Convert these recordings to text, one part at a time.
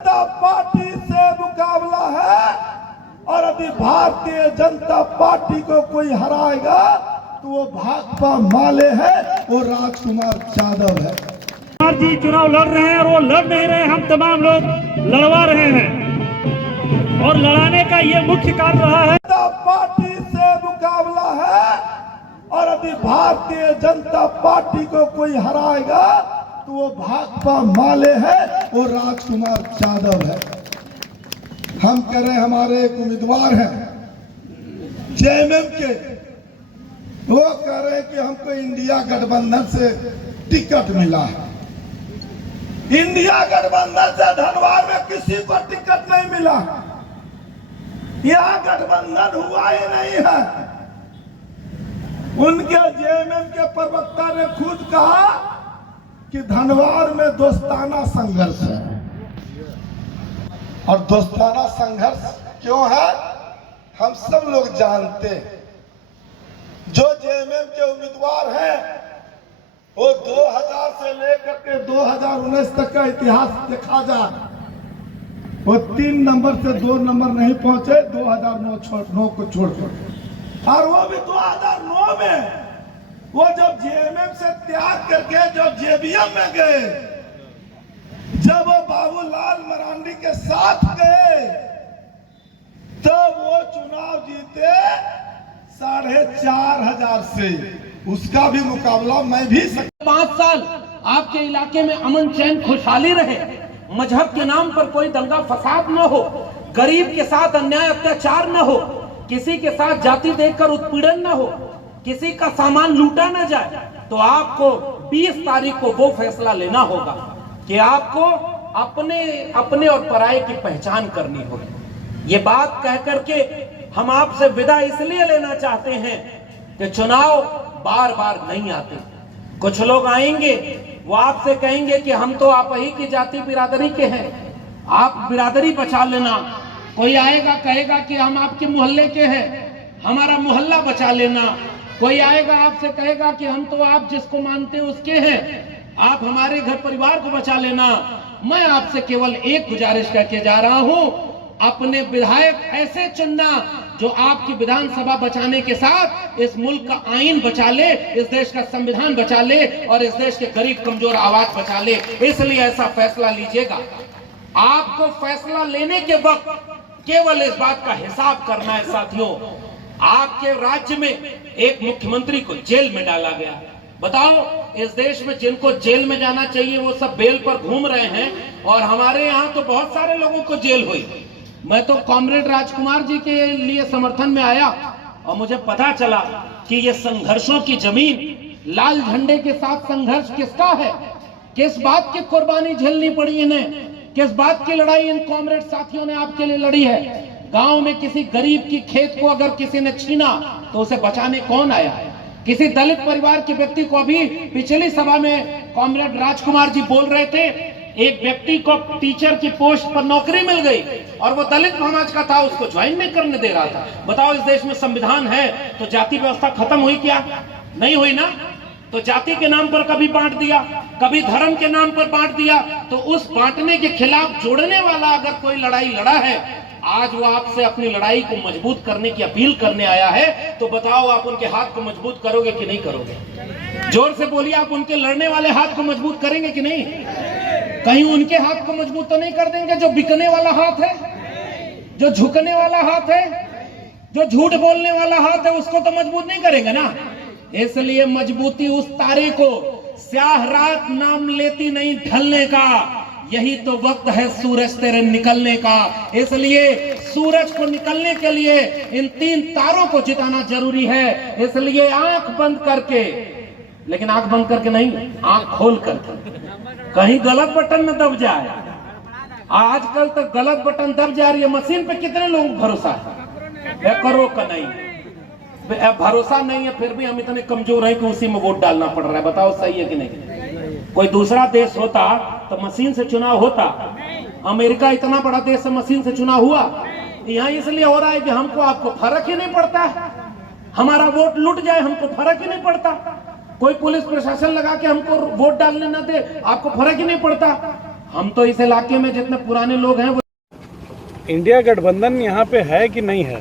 जनता party से मुकाबला है और यदि भारतीय जनता पार्टी को कोई हराएगा तो वो भाकपा माले है, वो राजकुमार यादव है। कुमार जी चुनाव लड़ रहे हैं और वो लड़ नहीं रहे, हम तमाम लोग लड़वा रहे हैं और लड़ाने का ये मुख्य कारण रहा है। जनता पार्टी से मुकाबला है और यदि भारतीय जनता पार्टी को कोई हराएगा तो वो भाकपा माले है, वो राजकुमार यादव है। हम कह रहे हमारे एक उम्मीदवार हैं जेएमएम के, वो कह रहे हैं कि हमको इंडिया गठबंधन से टिकट मिला है। इंडिया गठबंधन से धनवार में किसी को टिकट नहीं मिला, यहाँ गठबंधन हुआ ही नहीं है। उनके जेएमएम के प्रवक्ता ने खुद कहा कि धनवार में दोस्ताना संघर्ष है, और दोस्ताना संघर्ष क्यों है हम सब लोग जानते हैं। जो जेएमएम के उम्मीदवार हैं वो 2000 से लेकर के 2019 तक का इतिहास देखा जाए, वो 3 नंबर से 2 नंबर नहीं पहुंचे 2009 को छोड़कर, और वो भी 2009 में वो जब जेएमएम से त्याग करके जब जेबीएम में गए, जब वो बाबूलाल मरांडी के साथ गए तब वो चुनाव जीते 4500 से। उसका भी मुकाबला मैं भी 5 साल आपके इलाके में अमन चैन खुशहाली रहे, मजहब के नाम पर कोई दंगा फसाद न हो, गरीब के साथ अन्याय अत्याचार न हो, किसी के साथ जाति देखकर उत्पीड़न न हो, किसी का सामान लूटा न जाए, तो आपको 20 तारीख को वो फैसला लेना होगा कि आपको अपने और पराये की पहचान करनी होगी। ये बात कह करके हम आपसे विदा इसलिए लेना चाहते हैं कि चुनाव बार बार नहीं आते। कुछ लोग आएंगे, वो आपसे कहेंगे कि हम तो आप ही की जाति बिरादरी के हैं, आप बिरादरी बचा लेना। कोई आएगा कहेगा कि हम आपके मोहल्ले के हैं, हमारा मोहल्ला बचा लेना। कोई आएगा आपसे कहेगा कि हम तो आप जिसको मानते हैं उसके हैं, आप हमारे घर परिवार को बचा लेना। मैं आपसे केवल एक गुजारिश करके जा रहा हूं, अपने विधायक ऐसे चुनना जो आपकी विधानसभा बचाने के साथ इस मुल्क का आईन बचा ले, इस देश का संविधान बचा ले और इस देश के गरीब कमजोर आवाज बचा ले। इसलिए ऐसा फैसला लीजिएगा। आपको फैसला लेने के वक्त केवल इस बात का हिसाब करना है साथियों, आपके राज्य में एक मुख्यमंत्री को जेल में डाला गया। बताओ, इस देश में जिनको जेल में जाना चाहिए वो सब बेल पर घूम रहे हैं, और हमारे यहाँ तो बहुत सारे लोगों को जेल हुई। मैं तो कॉमरेड राजकुमार जी के लिए समर्थन में आया और मुझे पता चला कि ये संघर्षों की जमीन, लाल झंडे के साथ संघर्ष किसका है, किस बात की कुर्बानी झेलनी पड़ी इन्हें, किस बात की लड़ाई इन कॉमरेड साथियों ने आपके लिए लड़ी है। गांव में किसी गरीब की खेत को अगर किसी ने छीना तो उसे बचाने कौन आया है? किसी दलित परिवार के व्यक्ति को, अभी पिछली सभा में कॉमरेड राजकुमार जी बोल रहे थे, एक व्यक्ति को टीचर की पोस्ट पर नौकरी मिल गई और वो दलित समाज का था, उसको ज्वाइन नहीं करने दे रहा था। बताओ, इस देश में संविधान है तो जाति व्यवस्था खत्म हुई क्या? नहीं हुई ना। तो जाति के नाम पर कभी बांट दिया, कभी धर्म के नाम पर बांट दिया। तो उस बांटने के खिलाफ जोड़ने वाला अगर कोई लड़ाई लड़ा है, आज वो आपसे अपनी लड़ाई को मजबूत करने की अपील करने आया है, तो बताओ आप उनके हाथ को मजबूत करोगे कि नहीं करोगे? जोर से बोलिए, आप उनके लड़ने वाले हाथ को मजबूत करेंगे कि नहीं? कहीं उनके हाथ को मजबूत तो नहीं कर देंगे जो बिकने वाला हाथ है, जो झुकने वाला हाथ है, जो झूठ बोलने वाला हाथ है, उसको तो मजबूत नहीं करेंगे ना। इसलिए मजबूती उस तारे को, स्याह रात नाम लेती नहीं ढलने का, यही तो वक्त है सूरज तेरे निकलने का। इसलिए सूरज को निकलने के लिए इन 3 तारों को जिताना जरूरी है। इसलिए आंख बंद करके, लेकिन आंख बंद करके नहीं, आंख खोल करके, कहीं गलत बटन न दब जाए। आजकल तो गलत बटन दब जा रही है। मशीन पे कितने लोगों को भरोसा है? करो का नहीं, भरोसा नहीं है, फिर भी हम इतने कमजोर हैं कि उसी में वोट डालना पड़ रहा है। बताओ सही है कि नहीं? कोई दूसरा देश होता तो मशीन से चुनाव होता। अमेरिका इतना बड़ा देश है, मशीन से चुनाव हुआ। यहाँ इसलिए हो रहा है कि हमको आपको फर्क ही नहीं पड़ता, हमारा वोट लुट जाए हमको फर्क ही नहीं पड़ता। कोई पुलिस प्रशासन लगा के हमको वोट डालने न दे, आपको फर्क ही नहीं पड़ता। हम तो इस इलाके में जितने पुराने लोग हैं वो इंडिया गठबंधन यहाँ पे है कि नहीं है?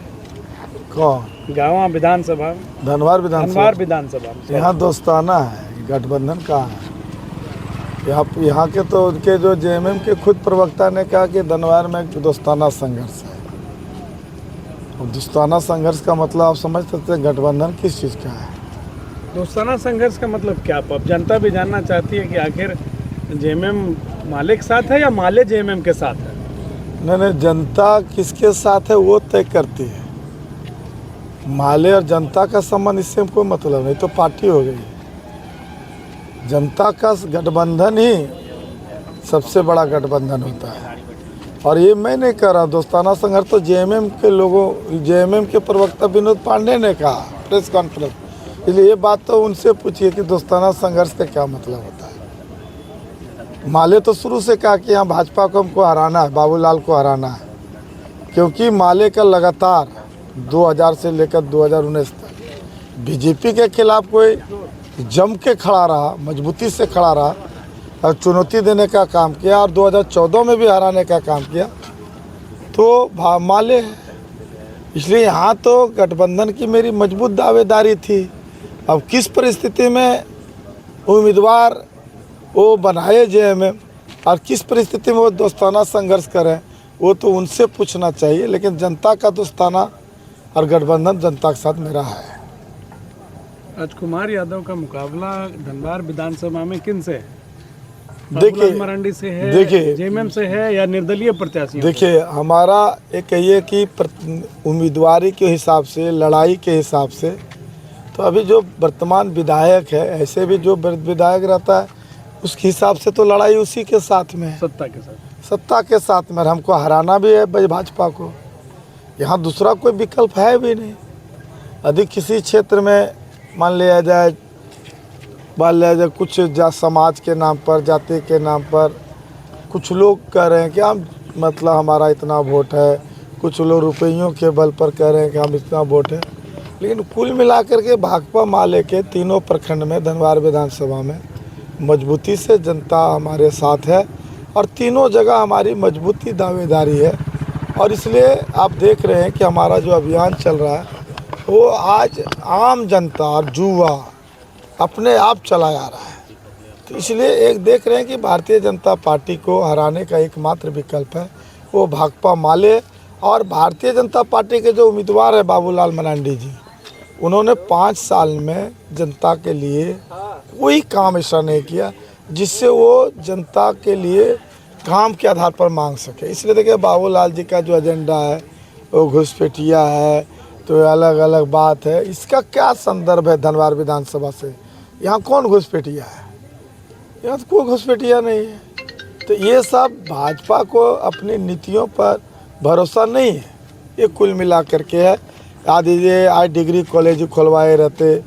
कौन? गाँव विधानसभा, धनवार धनवार विधानसभा विधानसभा। यहाँ दोस्ताना है, गठबंधन कहाँ है? यहाँ के तो उनके जो जेएमएम के खुद प्रवक्ता ने कहा कि धनवार में दोस्ताना संघर्ष है। और दोस्ताना संघर्ष का मतलब आप समझ सकते हैं गठबंधन किस चीज़ का है। दोस्ताना संघर्ष का मतलब क्या? अब जनता भी जानना चाहती है कि आखिर जेएमएम माले के साथ है या माले जेएमएम के साथ है? नहीं, जनता किसके साथ है वो तय करती है। माले और जनता का संबंध इससे कोई मतलब नहीं, तो पार्टी हो गई। जनता का गठबंधन ही सबसे बड़ा गठबंधन होता है। और ये मैं नहीं कह रहा, दोस्ताना संघर्ष तो जेएमएम के लोगों, जेएमएम के प्रवक्ता विनोद पांडे ने कहा प्रेस कॉन्फ्रेंस। इसलिए ये बात तो उनसे पूछिए कि दोस्ताना संघर्ष का क्या मतलब होता है। माले तो शुरू से कहा कि यहाँ भाजपा को हमको हराना है, बाबूलाल को हराना है, क्योंकि माले का लगातार 2000 से लेकर 2019 तक बीजेपी के खिलाफ कोई जम के खड़ा रहा, मजबूती से खड़ा रहा और चुनौती देने का काम किया, और 2014 में भी हराने का काम किया, तो माले है। इसलिए यहाँ तो गठबंधन की मेरी मजबूत दावेदारी थी। अब किस परिस्थिति में उम्मीदवार वो बनाए जेएमएम और किस परिस्थिति में वो दोस्ताना संघर्ष करें, वो तो उनसे पूछना चाहिए। लेकिन जनता का दोस्ताना और गठबंधन जनता के साथ मेरा है। राजकुमार यादव का मुकाबला धनवार विधानसभा में किन से है? देखिए मरांडी से है, देखिए जेएमएम से है या निर्दलीय प्रत्याशी? देखिए, हमारा एक कहिए कि उम्मीदवारी के हिसाब से, लड़ाई के हिसाब से, तो अभी जो वर्तमान विधायक है, ऐसे भी जो विधायक रहता है उसके हिसाब से तो लड़ाई उसी के साथ में है, सत्ता के साथ में। हमको हराना भी है भाजपा को, यहाँ दूसरा कोई विकल्प है भी नहीं। अधिक किसी क्षेत्र में मान लिया जाए कुछ समाज के नाम पर, जाति के नाम पर कुछ लोग कह रहे हैं कि हम मतलब हमारा इतना वोट है, कुछ लोग रुपयों के बल पर कह रहे हैं कि हम इतना वोट है। लेकिन कुल मिलाकर के भाकपा माले के तीनों प्रखंड में, धनवार विधानसभा में मजबूती से जनता हमारे साथ है और तीनों जगह हमारी मजबूती दावेदारी है। और इसलिए आप देख रहे हैं कि हमारा जो अभियान चल रहा है वो आज आम जनता और युवा अपने आप चला जा रहा है। तो इसलिए एक देख रहे हैं कि भारतीय जनता पार्टी को हराने का एकमात्र विकल्प है वो भाकपा माले। और भारतीय जनता पार्टी के जो उम्मीदवार है बाबूलाल मरांडी जी, उन्होंने 5 साल में जनता के लिए कोई काम ऐसा नहीं किया जिससे वो जनता के लिए काम के आधार पर मांग सके। इसलिए देखिए, बाबूलाल जी का जो एजेंडा है वो घुसपैठिया है, तो अलग अलग बात है। इसका क्या संदर्भ है धनवार विधानसभा से? यहाँ कौन घुसपैठिया है? यहाँ तो कोई घुसपैठिया नहीं है। तो ये सब भाजपा को अपनी नीतियों पर भरोसा नहीं है, ये कुल मिला करके है। आज डिग्री कॉलेज खुलवाए रहते,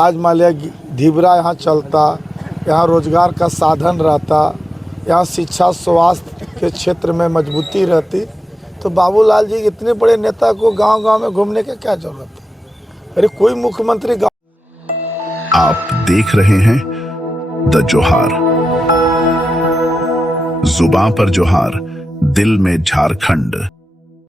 आज मान लिया ढिबरा यहाँ चलता, यहाँ रोजगार का साधन रहता, यहाँ शिक्षा स्वास्थ्य के क्षेत्र में मजबूती रहती, तो बाबूलाल जी इतने बड़े नेता को गांव-गांव में घूमने की क्या जरूरत है? अरे कोई मुख्यमंत्री आप देख रहे हैं द जोहार, जुबां पर जोहार, दिल में झारखंड।